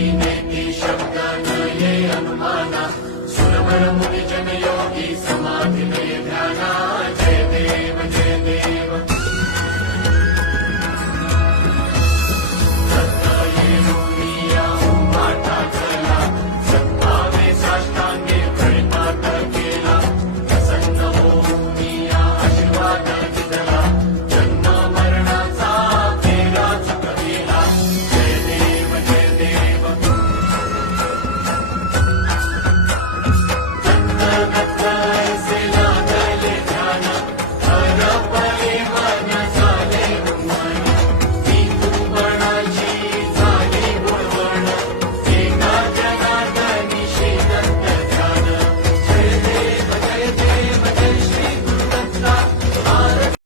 शब्द सुलभ